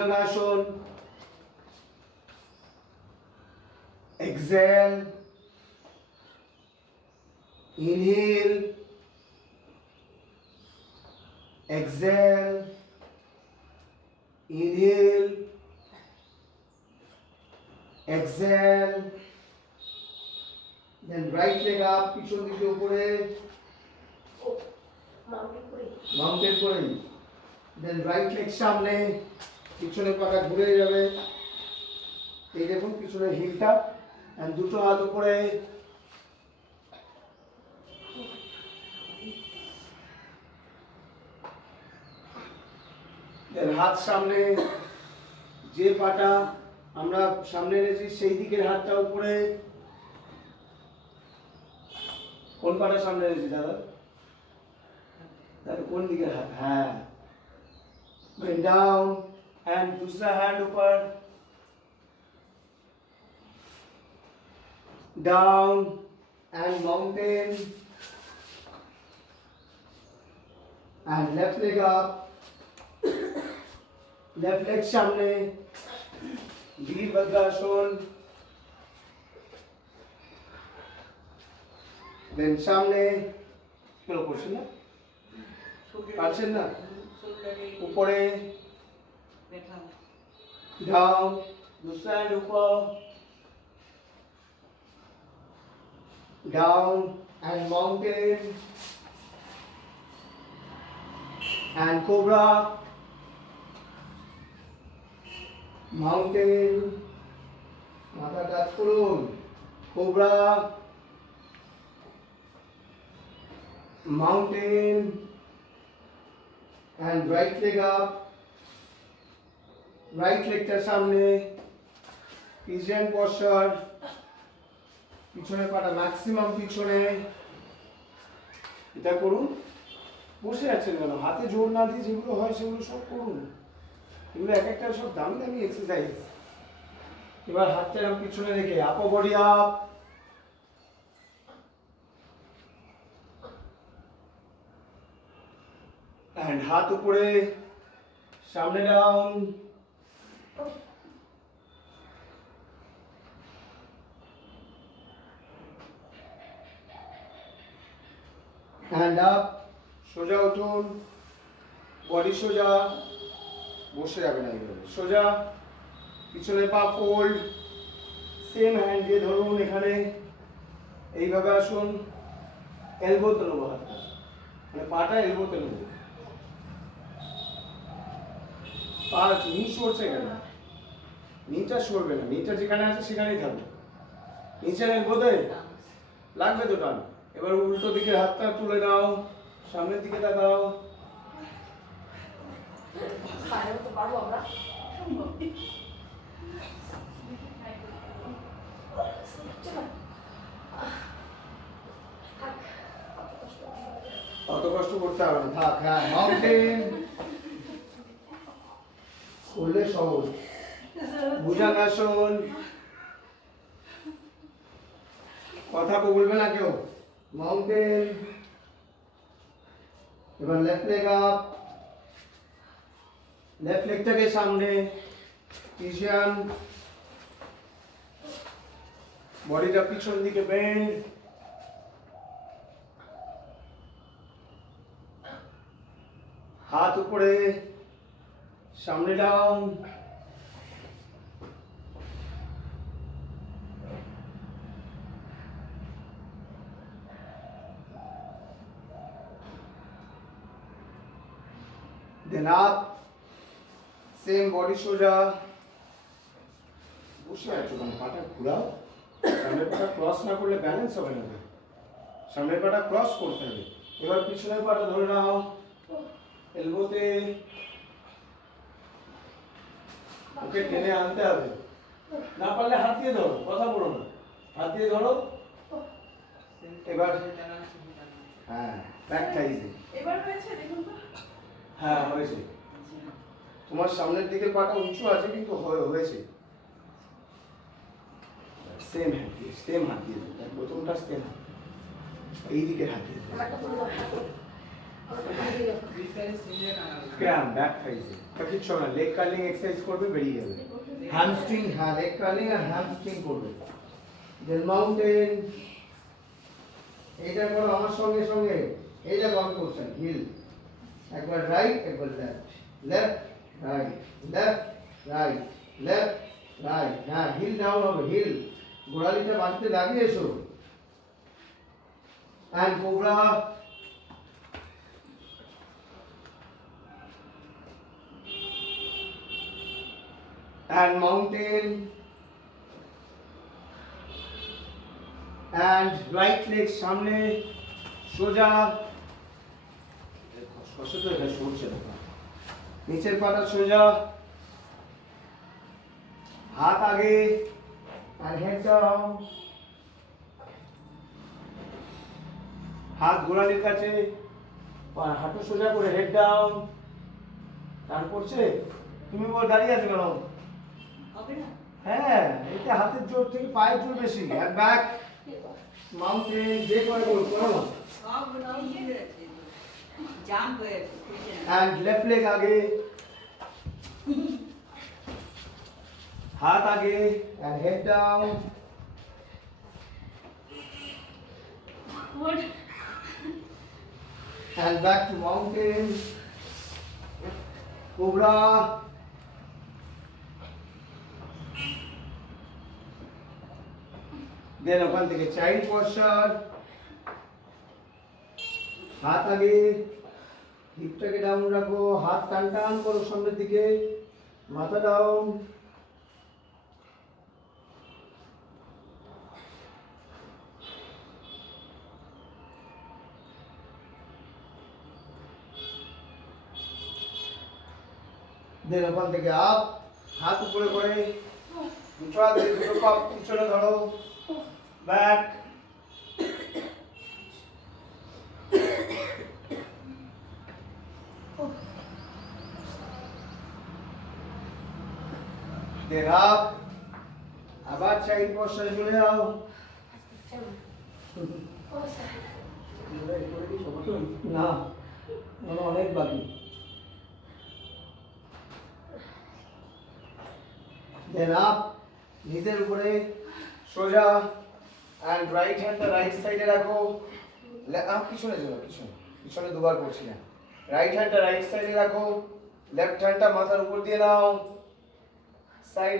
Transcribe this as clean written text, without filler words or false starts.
আসুন, exhale, inhale, exhale, inhale, exhale, then right leg up, পিছন দিকে উপরে, মাউন্টেন করে, then right leg সামনে, পিছনে পাটা ঘুরে যাবে, এই দেখুন পিছনে হিলটা, and দুটো হাত উপরে, then হাত সামনে, যে পাটা আমরা সামনে এনেছি সেই দিকের হাতটা উপরে, কোন পাটা সামনে এনেছি দাদা? তাহলে কোন দিকের হাত? হ্যাঁ, bend down and दूसरा hand ऊपर, down and mountain and left leg up, left leg সামনে, বীরভদ্রাসন, then সামনে, কেন করছেন না? পারছেন না? উপরে, down, दूसरा hand ऊपर, down and mountain and cobra, mountain, মাথা টাচ করুন, cobra, mountain and right leg up, right legটা সামনে, pigeon posture, পিছনে পাটা ম্যাক্সিমাম পিছনে, এটা করুন। বসে আছেন কেন? হাতে জোর না দিয়ে যেগুলো হয় সেগুলো সব করুন, এগুলো এক একটা সব দামি দামি এক্সারসাইজ। এবার হাতটা এরকম পিছনে রেখে আপার বডি আপ, এন্ড হাত উপরে, সামনে ডাউন, হ্যান্ড আপ, সোজা উঠুন, বডি সোজা, বসে যাবে না এইভাবে, সোজা, পিছনে পা ফোল্ড, সেম হ্যান্ড দিয়ে ধরুন এখানে, এইভাবে আসুন, এলবোতে নেবো হাতটা, মানে পাটা এলবোতে নেবো, পা নি সরছে কেন? নিটা সরবে না, নিটা যেখানে আছে সেখানেই থাকবে, নিচে এলবোতে লাগবে তো টান। এবার উল্টো দিকে হাতটা তুলে দাও, সামনের দিকে তাকাও, অত কষ্ট করতে হবে না, থাক। হ্যাঁ, মাউন্টেন করলে সহজ, ভুজঙ্গাসন, কথা বলবে না কেউ, মাউন্টেন। এবার লেফট লেগ আপ, লেফট লেগটাকে সামনে, পিজিয়ান, বডিটা পিছন দিকে বেন্ড, হাত উপরে, সামনে down, then up, same body সোজা, বসে আছো মানে পাটা ঘোরাও, সামনের পাটা ক্রস না করলে ব্যালেন্স হবে না, সামনের পাটা ক্রস করতে হবে। এবার পিছনের পাটা ধরে নাও, এলবোতে, ওকে টেনে আনতে হবে, না পারলে হাত দিয়ে ধরো, কথা বলো না, হাত দিয়ে ধরো। এবার হ্যাঁ, ব্যাক থাইজে, এবার হয়েছে দেখুন তো। হ্যাঁ হয়েছে, তোমার সামনের দিকে পাটা উঁচু আছে কিন্তু হয়েছে, সেম হাত দিয়ে, সেম হাত দিয়ে, প্রথমটা সেম, এই দিকে হাত দিয়ে, ক্র্যাম ব্যাক সাইজে কিছু হবে না, লেগ কার্লিং এক্সারসাইজ করবে বেরিয়ে যাবে। হ্যামস্ট্রিং, হ্যাঁ লেগ কার্লিং আর হ্যামস্ট্রিং করবে। দেন মাউন্টেন, এইটা করো আমার সঙ্গে সঙ্গে, এইটা কম করছেন হিল, একবার রাইট একবার left, left right, left right, left right, হ্যাঁ হিল ডাউন হবে, হিল গোড়ালিটা বাঁধতে লাগিয়ে এসো। and cobra, and mountain, and right leg সামনে সোজা, সরষে তো এটা সরছে না, নিচের পাটা সোজা, হাত আগে and head down, হাত গোড়ালির কাছে, হাঁটু সোজা করে হেড ডাউন, টান পড়ছে, তুমি বল দাঁড়িয়ে আছো কেন? হ্যাঁ এটা হাতের জোর থেকে পায়ের জোর বেশি। আর ব্যাক মাউন্টেন যে করে বল করো না, and left leg আগে, হাত আগে and head down, and back to mountain, cobra, then ওখান থেকে চাইল্ড পশ্চার, হাত আগে, হিপটাকে ডাউন রাখো, হাত টান টান করো সামনের দিকে, মাথা ডাউন, দেন ওখান থেকে আপ, হাত উপরে করে দুটো হাত দুটো পা পিছনে ধরো, ব্যাক, দেন আপ, আবার চাইল্ড পশ্চারে চলে যাও, না অনেক বাকি, দেন আপ, নিজের উপরে সোজা, and right হ্যান্ডটা রাইট সাইডে রাখো, পিছনে যাও, পিছনে পিছনে দুবার করছি না, রাইট হ্যান্ডটা রাইট সাইডে রাখো, লেফট হ্যান্ডটা মাথার উপর দিয়ে নাও, সাইডে